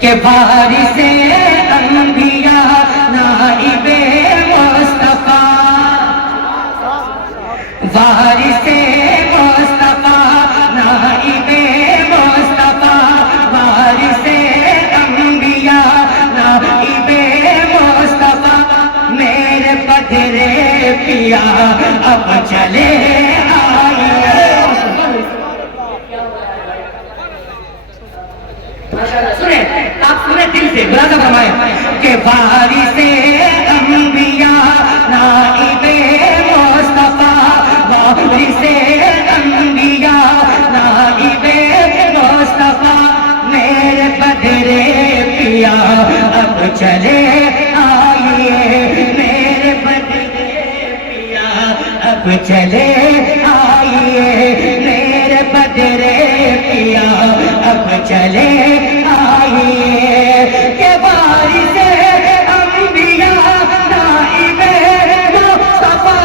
کہ وارث انبیاء نائب مصطفیٰ، وارث مصطفیٰ نائب مصطفیٰ، وارث انبیاء نائب مصطفیٰ، میرے بدرے پیا اب چلے آئیے۔ سنیں آپ سنیں دل سے ملاحظہ فرمائیں کہ وارث انبیاء نائب مصطفیٰ، وارث انبیاء نائب مصطفیٰ، میرے بدرے پیا اب چلے آئیے، میرے بدرے پیا اب چلے آئیے، میرے بدرے پیا اب چلے آئیے، کہ وارث انبیاء نائب مصطفیٰ،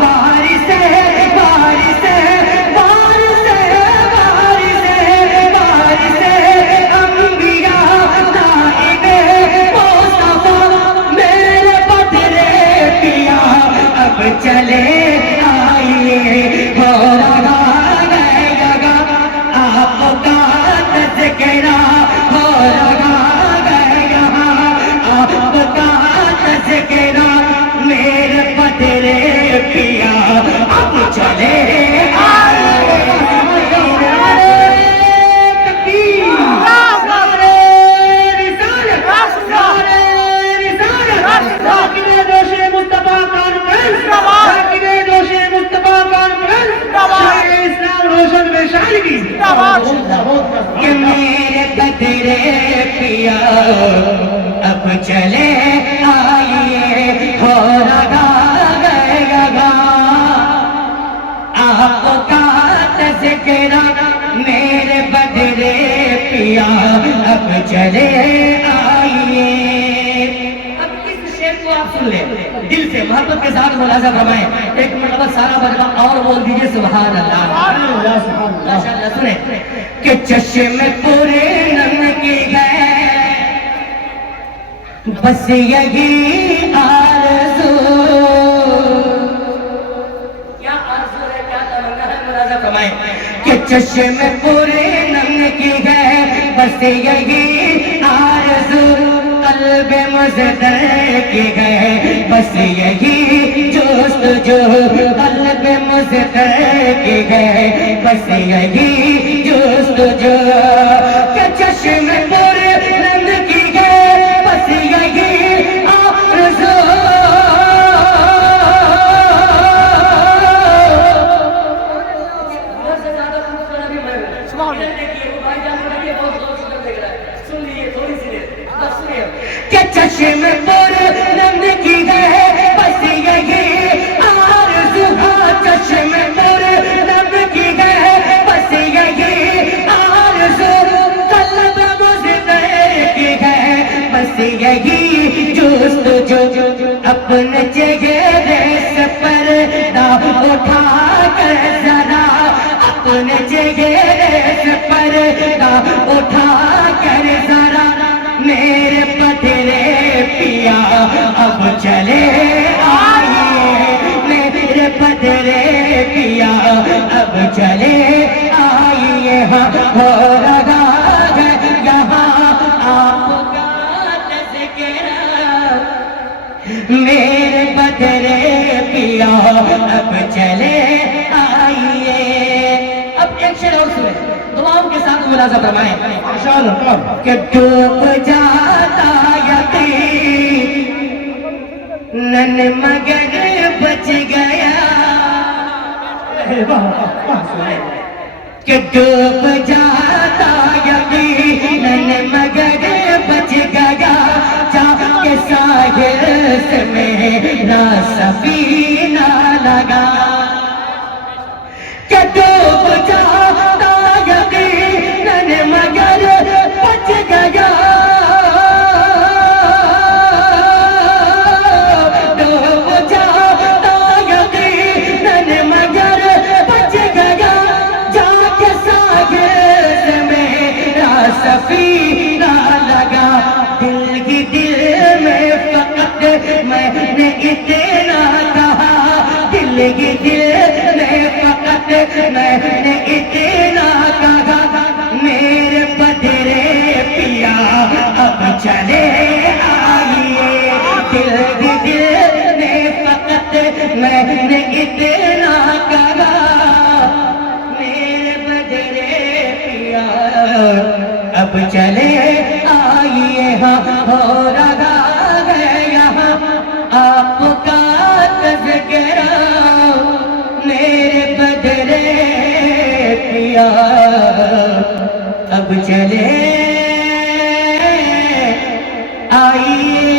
وارث وارث وارث وارث وارث انبیاء نائب مصطفیٰ، میرے بدرے پیا اب چلے آئیے، ہو رہا گئے گا آپ کا تذکرہ، ہو رہا گئے یہاں آپ کا تذکرہ، میرے بدرے پیا اب چلے آئیے۔ تکبیر، نعرہ رسالت، نعرہ رسالت، ذاکرِ جوش مصطفیٰ کانفرنس، ذاکرِ جوش مصطفیٰ کانفرنس، شاعر اسلام روشن میں شاعری، کہ میرے بدرے پیا اب چلے آئیے، ہو رہا گئے گا آپ کا تذکرہ، میرے بدرے پیا اب چلے آئیے۔ اب اس شعر کو آپ سن لیں دل سے محبت کے ساتھ ملاحظہ فرمائیں، ایک مرتبہ سارا بجوا اور بول دیجئے سبحان اللہ، ماشاءاللہ۔ سنیں کہ چشم پورے نم کی گئے بس یہی آرزو، کیا آرزو ہے، کیا تمنا ہے، ملاحظہ فرمائیں کہ چشم پورے نم کی گئے بس یہی آرزو، قلب مزدر کی گئے بس یہی جستجو، قلب مزدر کی گئے بس یہی جستجو، کہ چشم پر نم کی گئے بس یہی آرزو، کہ چشم پر نم کی گئے بس یہی آرزو، چشم پر نم کی گئے بس یہی آرزو، قلب مزدر کی گئے بس یہی جستجو، اپنے چہرے سے پردہ اٹھا کر ذرا، اپنے چہرے سے پردہ اٹھا کر ذرا، میرے بدرے پیا اب چلے آئیے، میرے بدرے پیا اب چلے آئیے، ہو رہا ہے یہاں آپ کا تذکرہ، میرے بدرے پیا اب چلے آئیے۔ اب ایک شعر اور سنیں، دعاؤں کے ساتھ ملاحظہ فرمائیں کہ ڈوب جاتا یقین نن مگر بچ گیا، کہ ڈوب جاتا یقین نن مگر بچ گیا، جا کے ساحل سے میرا سفینہ لگا، کہ ڈوب جاتا یقیناً مگر بچ گیا، ڈوب جاتا یقیناً مگر بچ ہی دل میں فقط میں نے اتنا کہا میرے بدرے پیا اب چلے آئیے دل ہی دل میں فقط میں نے اتنا کہا میرے بدرے پیا اب چلے آئیے ہاں ہو رہا ہے یہاں آپ کا تذکرہ میرے بدرے پیا اب چلے آئیے